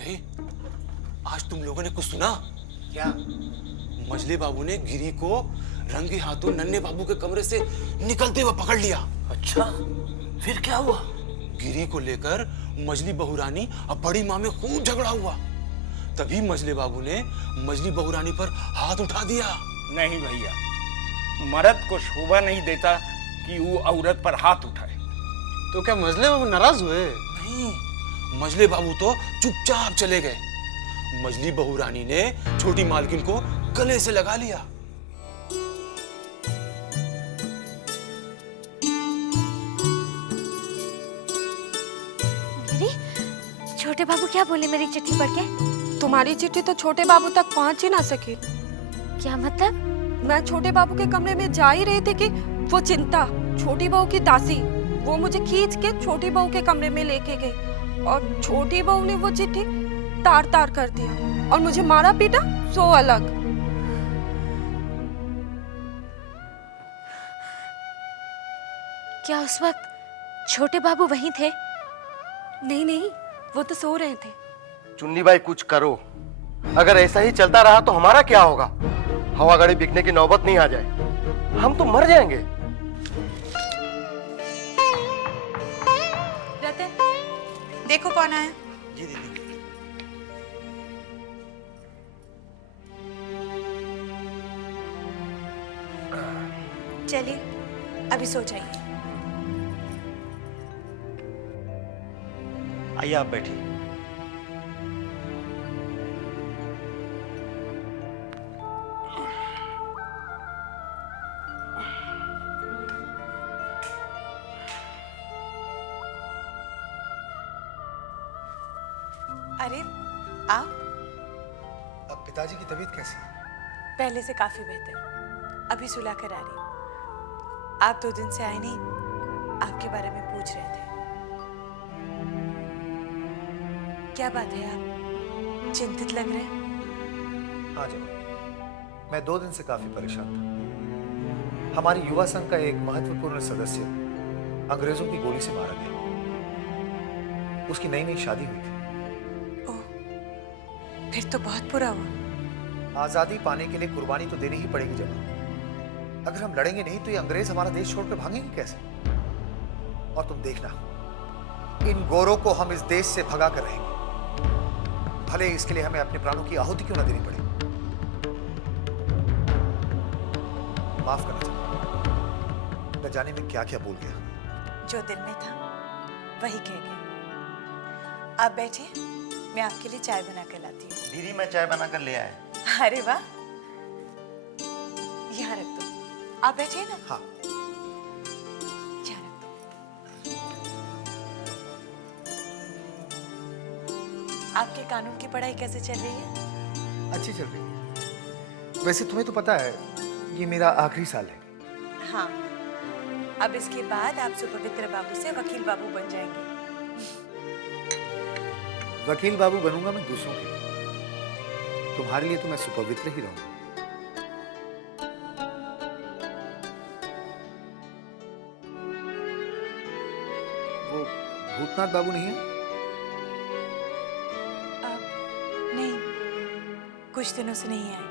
अरे आज तुम लोगों ने कुछ सुना क्या? मजले बाबू ने गिरी को रंगे हाथों नन्हे बाबू के कमरे से निकलते हुए पकड़ लिया। अच्छा, फिर क्या हुआ? गिरी को लेकर मजली बहुरानी और बड़ी माँ में खूब झगड़ा हुआ। तभी मजले बाबू ने मजली बहुरानी पर हाथ उठा दिया। नहीं भैया, मर्द को शोभा नहीं देता कि वो औरत पर हाथ उठाए। तो क्या मजले बाबू नाराज हुए? नहीं, मजले बाबू तो चुपचाप चले गए। मजली बहुरानी ने छोटी मालकिन को गले से लगा लिया। गिरी, छोटे बाबू क्या बोले मेरी चिट्ठी पढ़ के? तुम्हारी चिट्ठी तो छोटे बाबू तक पहुंच ही ना सकी। क्या मतलब? मैं छोटे बाबू के कमरे में जा ही रही थी कि वो चिंता, छोटी बहू की दासी, वो मुझे खींच के छोटी बहू के कमरे में लेके गई और छोटी बहू ने वो चिट्ठी तार तार कर दिया और मुझे मारा पीटा सो अलग। क्या उस वक्त छोटे बाबू वहीं थे? नहीं नहीं, वो तो सो रहे थे। चुन्नी बाई कुछ करो, अगर ऐसा ही चलता रहा तो हमारा क्या होगा? हवा गाड़ी बिकने की नौबत नहीं आ जाए, हम तो मर जाएंगे। रतन, देखो कौन आया। जी दीदी। चलिए अभी सो जाइए। आइए आप बैठिए। अरे आप? अब पिताजी की तबीयत कैसी है? पहले से काफी बेहतर, अभी सुला कर आ रही। आप 2 दिन से आए नहीं, आपके बारे में पूछ रहे थे। क्या बात है, आप चिंतित लग रहे हैं? हाँ जनाब, मैं 2 दिन से काफी परेशान था। हमारी युवा संघ का एक महत्वपूर्ण सदस्य अंग्रेजों की गोली से मारा गया। उसकी नई नई शादी हुई थी। फिर तो बहुत बुरा हुआ। आजादी पाने के लिए कुर्बानी तो देनी ही पड़ेगी जनाब। अगर हम लड़ेंगे नहीं तो ये अंग्रेज हमारा देश छोड़कर भागेंगे कैसे? और तुम देखना, इन गोरों को हम इस देश से भगा कर रहेंगे, भले इसके लिए हमें अपने प्राणों की आहुति क्यों ना देनी पड़े। माफ करना जनाब, न जाने में क्या क्या बोल गया। जो दिल में था वही कह गया। आप बैठिए, मैं आपके लिए चाय बना कर लाती हूँ। दीदी मैं चाय बना कर ले आया। अरे वाह, यहाँ रख दो। आप बैठिए ना। हाँ। यहाँ रख दो। आपके कानून की पढ़ाई कैसे चल रही है? अच्छी चल रही है। वैसे तुम्हें तो पता है ये मेरा आखिरी साल है। हाँ, अब इसके बाद आप सुपवित्र बाबू से वकील बाबू बन जाएंगे। वकील बाबू बनूंगा मैं दूसरों के लिए, तुम्हारे लिए तो मैं सुपवित्र ही रहूंगा। वो भूतनाथ बाबू नहीं है? नहीं, कुछ दिनों से नहीं आए।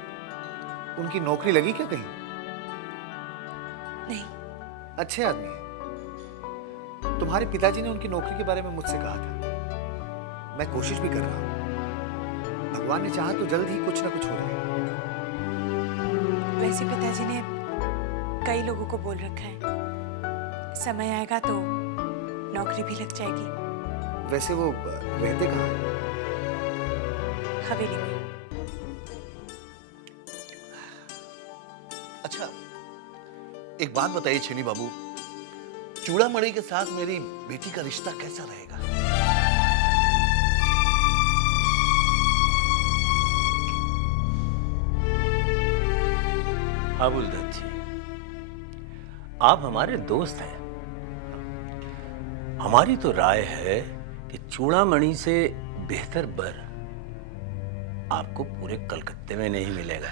उनकी नौकरी लगी क्या कहीं? नहीं। अच्छे आदमी हैं। तुम्हारे पिताजी ने उनकी नौकरी के बारे में मुझसे कहा था। मैं कोशिश भी कर रहा हूं, भगवान ने चाहा तो जल्द ही कुछ ना कुछ हो जाएगा। वैसे पिताजी ने कई लोगों को बोल रखा है, समय आएगा तो नौकरी भी लग जाएगी। वैसे वो रहते कहाँ हैं? हवेली में। अच्छा, एक बात बताइए छेनी बाबू, चूड़ामणि के साथ मेरी बेटी का रिश्ता कैसा रहेगा? अबुल जी, आप हमारे दोस्त हैं। हमारी तो राय है कि चूड़ामणि से बेहतर बर आपको पूरे कलकत्ते में नहीं मिलेगा।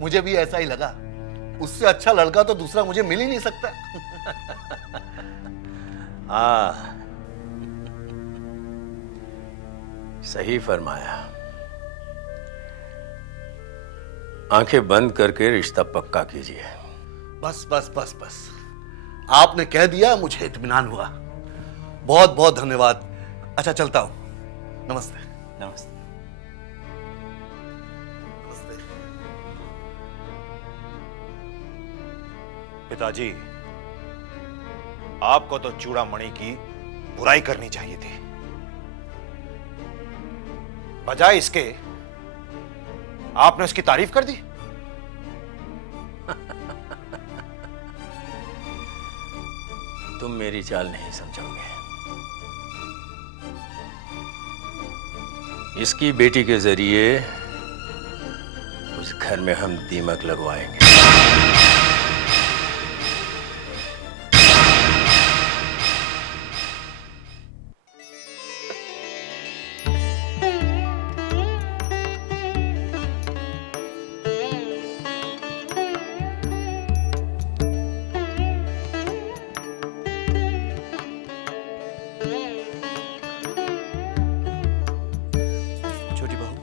मुझे भी ऐसा ही लगा। उससे अच्छा लड़का तो दूसरा मुझे मिल ही नहीं सकता। सही फरमाया। आंखें बंद करके रिश्ता पक्का कीजिए। बस बस बस बस, आपने कह दिया, मुझे इत्मीनान हुआ। बहुत बहुत धन्यवाद। अच्छा चलता हूं। नमस्ते। नमस्ते। नमस्ते। पिताजी, आपको तो चूड़ामणि की बुराई करनी चाहिए थी। बजाय इसके आपने उसकी तारीफ कर दी। तुम मेरी चाल नहीं समझोगे। इसकी बेटी के जरिए उस घर में हम दीमक लगवाएंगे। छोटी बहू,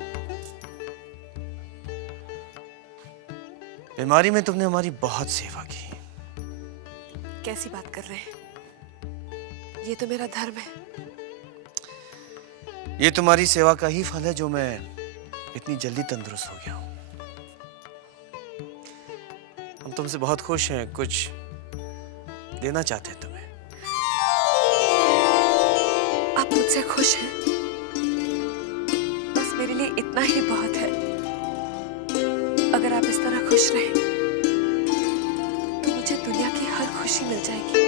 बीमारी में तुमने हमारी बहुत सेवा की। कैसी बात कर रहे हैं? ये तो मेरा धर्म है। ये तुम्हारी सेवा का ही फल है जो मैं इतनी जल्दी तंदुरुस्त हो गया हूं। हम तुमसे बहुत खुश हैं, कुछ देना चाहते हैं तुम्हें। आप मुझसे खुश हैं? बस मेरे लिए इतना ही बहुत है। अगर आप इस तरह खुश रहें तो मुझे दुनिया की हर खुशी मिल जाएगी।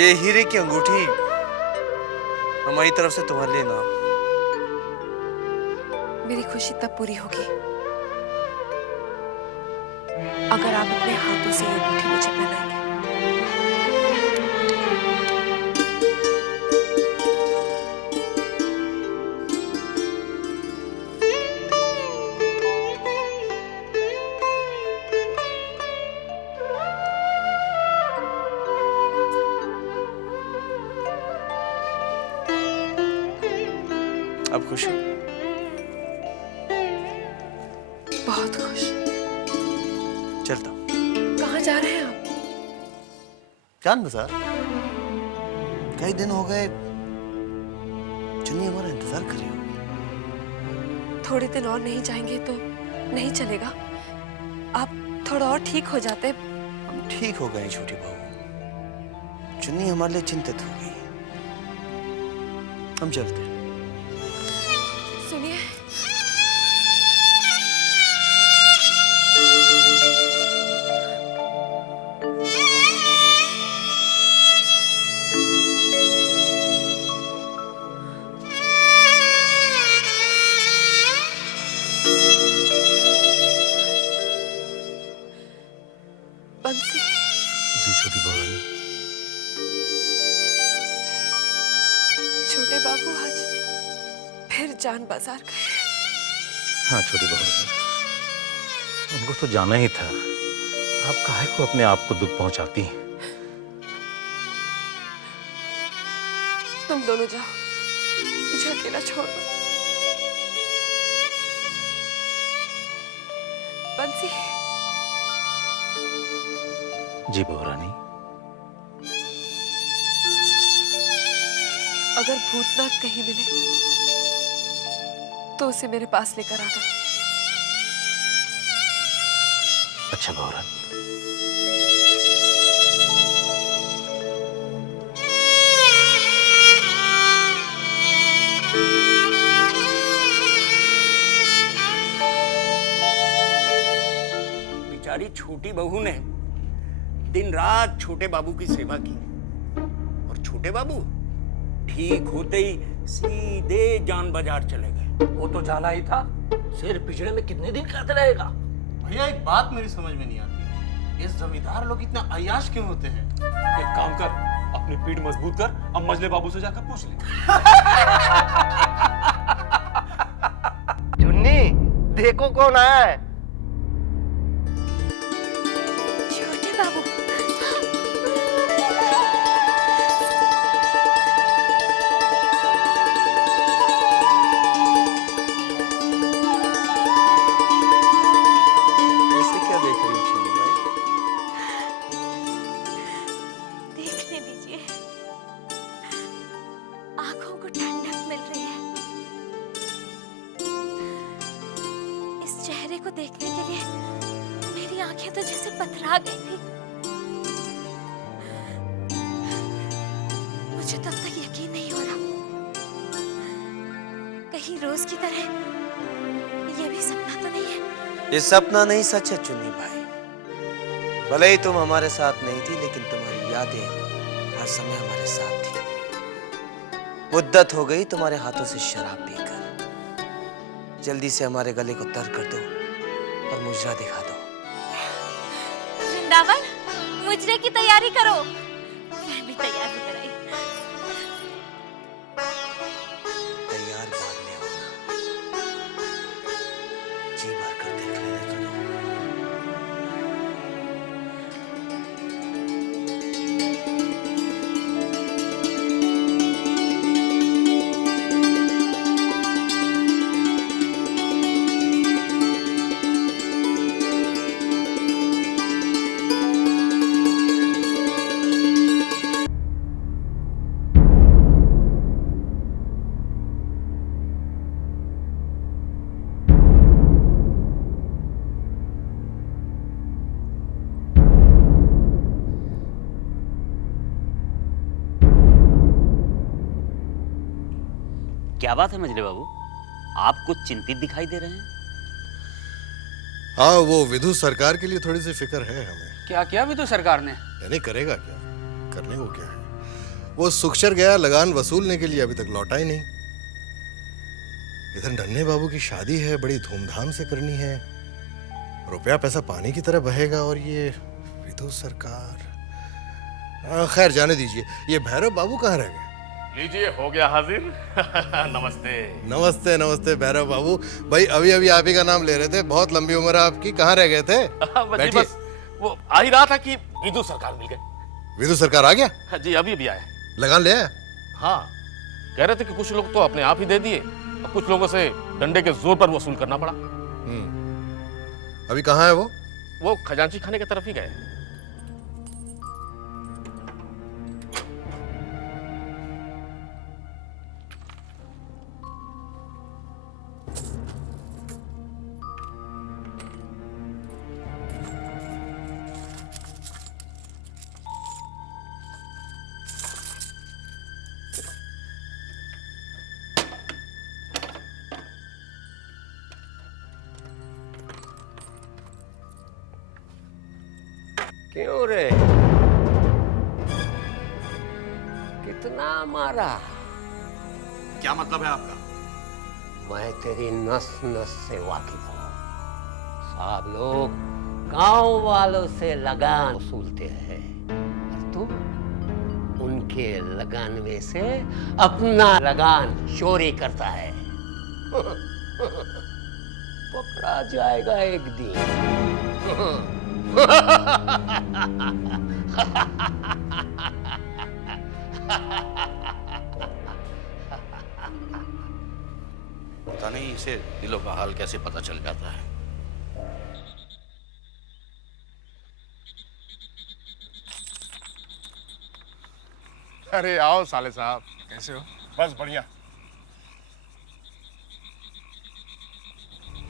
ये हीरे की अंगूठी हमारी तरफ से तुम्हारे लिए नाम। मेरी खुशी तब पूरी होगी अगर आप अपने हाथों से ये अंगूठी मुझे पहनाएंगे। अब खुश हो? बहुत खुश। चलता हूं। कहाँ जा रहे हैं आप? जान बाजार। कई दिन हो गए, चुन्नी हमारा इंतजार कर रही होगी। थोड़े दिन और नहीं जाएंगे तो नहीं चलेगा। आप थोड़ा और ठीक हो जाते। हम ठीक हो गए छोटी बहू। चुन्नी हमारे लिए चिंतित हो गई। हम चलते हैं। सुनिए, बंसी। जी छोटी बहू। छोटे बाबू आज फिर जान बाजार गए। हाँ छोटी बहू, उनको तो जाना ही था। आप काहे को अपने आप को दुख पहुंचाती हैं? तुम दोनों जाओ, मुझे अकेला छोड़ दो। बंसी। जी बहू रानी। अगर भूतनाथ कहीं मिले तो उसे मेरे पास लेकर आना। अच्छा बहू रानी। बेचारी छोटी बहू ने दिन रात छोटे बाबू की सेवा की और छोटे बाबू ठीक होते ही सीधे जान बाजार चले गए। वो तो जाना ही था। सिर पिछड़े में कितने दिन खाते रहेगा? भैया एक बात मेरी समझ में नहीं आती, ये जमींदार लोग इतना अय्याश क्यों होते हैं? एक काम कर, अपनी पीठ मजबूत कर, अब मजले बाबू से जाकर पूछ ले। चुन्नी, देखो कौन आया है। बाबू। ऐसे क्या देख रही हो चुन्नी भाई? देखने दीजिए, आंखों को ठंडक मिल रही है। इस चेहरे को देखने के लिए मेरी आंखें तो जैसे पथरा गई थी। मुझे तब तक यकीन नहीं हो रहा, कहीं रोज की तरह ये भी सपना तो नहीं है। ये सपना नहीं, सच है चुन्नी भाई। भले ही तुम हमारे साथ नहीं थी, लेकिन तुम्हारी यादें हर समय हमारे साथ थी। मुद्दत हो गई तुम्हारे हाथों से शराब पीकर। जल्दी से हमारे गले को तर कर दो और मुजरा दिखा दो। वृंदावन, मुजरे की तैयारी करो। मैं भी तैयार होकर आई। तैयार बाद में होना, जी भर कर देख लेने तो दो। क्या बात है मजले बाबू, आप कुछ चिंतित दिखाई दे रहे हैं? हाँ, वो विधु सरकार के लिए थोड़ी सी फिक्र है हमें। क्या किया विधु सरकार ने? यानी करेगा क्या, करने को क्या है। वो सुखचर गया लगान वसूलने के लिए, अभी तक लौटा ही नहीं। इधर नन्हे बाबू की शादी है, बड़ी धूमधाम से करनी है। रुपया पैसा पानी की तरह बहेगा, और ये विधु सरकार। खैर जाने दीजिए। ये भैरव बाबू कहाँ रह गए? लीजिए, हो गया हाजिर। नमस्ते। नमस्ते नमस्ते भैरव बाबू। भाई अभी अभी आप ही का नाम ले रहे थे, बहुत लंबी उम्र है आपकी। कहाँ रह गए थे? जी बस वो आ ही रहा था कि विधु सरकार मिल गए। विधु सरकार आ गया? जी अभी अभी आया। लगान ले आया? हाँ, कह रहे थे कि कुछ लोग तो अपने आप ही दे दिए और कुछ लोगों से डंडे के जोर पर वसूल करना पड़ा। अभी कहाँ है वो? वो खजांची खाने की तरफ ही गए। क्यों रे, कितना मारा? क्या मतलब है आपका? मैं तेरी नस नस से वाकिफ हूँ। सब लोग गांव वालों से लगान वसूलते हैं और तू उनके लगान में से अपना लगान चोरी करता है। पकड़ा जाएगा एक दिन। पता नहीं इसे दिलों का हाल कैसे पता चल जाता है। अरे आओ साले साहब, कैसे हो? बस बढ़िया।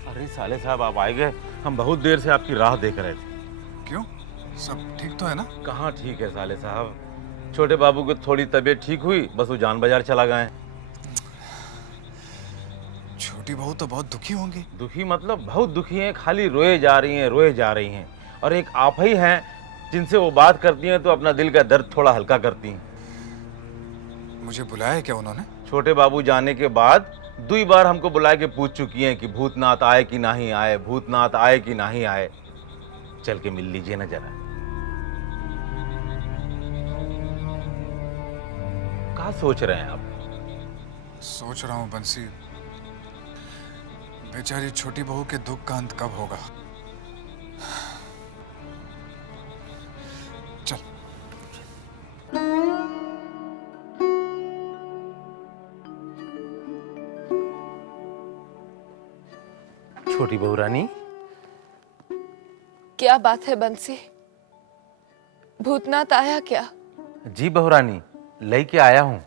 अरे साले साहब, आप आए गए। हम बहुत देर से आपकी राह देख रहे थे। क्यों, सब ठीक तो है ना? कहाँ ठीक है साले साहब, छोटे बाबू की थोड़ी तबीयत ठीक हुई, बस वो जान बाजार चला गए। छोटी बहू तो बहुत दुखी होंगी। दुखी मतलब बहुत दुखी हैं, खाली रोए जा रही हैं, रोए जा रही हैं। और एक आप ही हैं जिनसे वो बात करती हैं तो अपना दिल का दर्द थोड़ा हल्का करती हैं। मुझे बुलाया क्या उन्होंने? छोटे बाबू जाने के बाद 2 बार हमको बुला के पूछ चुकी हैं कि भूतनाथ आए कि नहीं आए, भूतनाथ आए कि नहीं आए। चल के मिल लीजिए ना जरा। क्या सोच रहे हैं आप? सोच रहा हूँ बंसी, बेचारी छोटी बहू के दुख का अंत कब होगा। छोटी बहुरानी, क्या बात है बंसी? भूतनाथ आया क्या? जी बहुरानी, लई के आया हूं।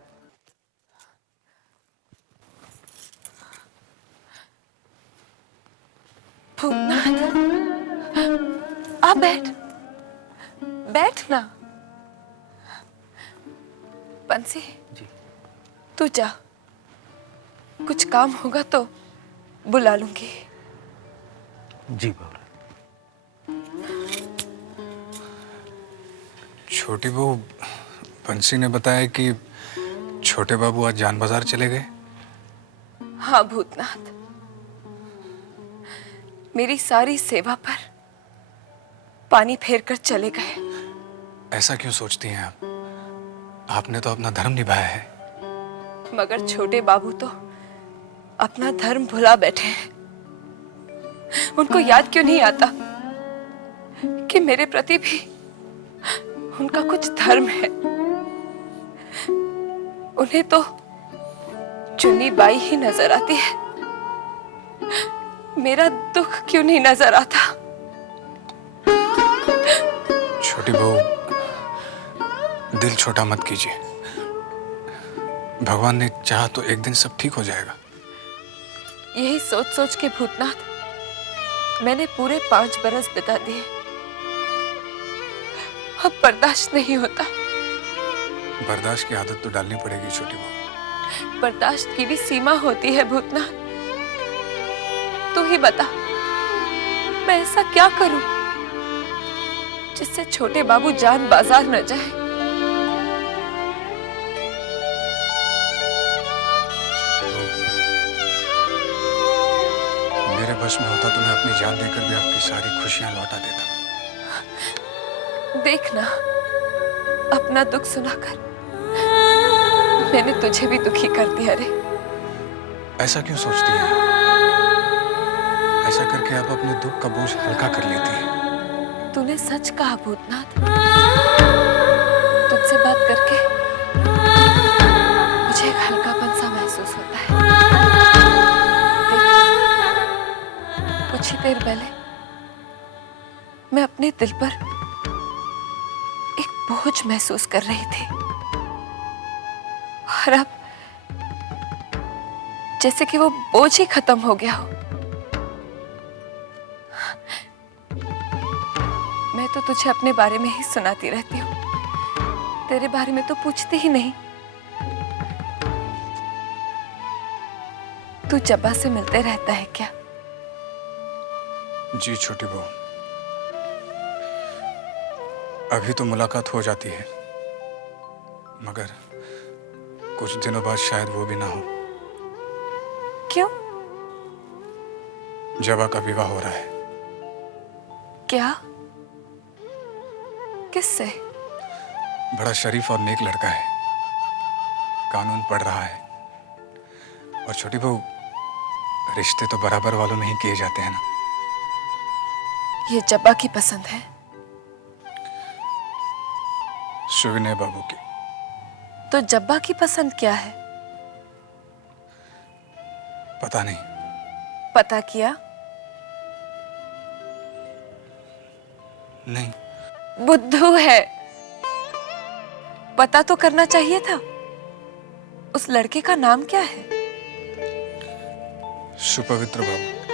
भूतनाथ, आ बैठ, बैठ ना। बंसी, तू जा, कुछ काम होगा तो बुला लूंगी। जी बहुरानी। छोटी बहू, बंसी ने बताया कि छोटे बाबू आज जान बाजार चले गए। हाँ भूतनाथ, मेरी सारी सेवा पर पानी फेर कर चले गए। ऐसा क्यों सोचती हैं आप? आपने तो अपना धर्म निभाया है। मगर छोटे बाबू तो अपना धर्म भुला बैठे हैं। उनको याद क्यों नहीं आता कि मेरे प्रति भी उनका कुछ धर्म है? उन्हें तो चुन्नी बाई ही नजर आती है। मेरा दुख क्यों नहीं नजर आता? छोटी बहू, दिल छोटा मत कीजिए। भगवान ने चाहा तो एक दिन सब ठीक हो जाएगा। यही सोच सोच के भूतनाथ मैंने पूरे 5 बरस बिता दिए। अब बर्दाश्त नहीं होता। बर्दाश्त की आदत तो डालनी पड़ेगी छोटी बहू। बर्दाश्त की भी सीमा होती है भूतनाथ। तू ही बता, मैं ऐसा क्या करूं जिससे छोटे बाबू जान बाजार न जाए? मेरे बस में होता तो मैं अपनी जान देकर भी आपकी सारी खुशियां लौटा देता। देखना, अपना दुख सुनाकर मैंने तुझे भी दुखी कर दिया रे। ऐसा क्यों सोचती हैं? ऐसा करके आप अपने दुख का बोझ हल्का कर लेती हैं। तूने सच कहा भूतनाथ। तुझसे बात करके मुझे एक हल्कापन सा महसूस होता है। देखना, कुछ ही देर पहले मैं अपने दिल पर एक बोझ महसूस कर रही थी, और अब जैसे कि वो बोझ ही खत्म हो गया हो। मैं तो तुझे अपने बारे में ही सुनाती रहती हूँ, तेरे बारे में तो पूछती ही नहीं। तू जब्बा से मिलते रहता है क्या? जी छोटी बहू, अभी तो मुलाकात हो जाती है, मगर कुछ दिनों बाद शायद वो भी ना हो। क्यों? जबा का विवाह हो रहा है। क्या? किससे? बड़ा शरीफ और नेक लड़का है, कानून पढ़ रहा है। और छोटी बहू, रिश्ते तो बराबर वालों में ही किए जाते हैं ना। ये जब्बा की पसंद है? सुविनय बाबू की। तो जब्बा की पसंद क्या है? पता नहीं। पता किया? नहीं। बुद्धू है। पता तो करना चाहिए था। उस लड़के का नाम क्या है? सुपवित्र बाबू।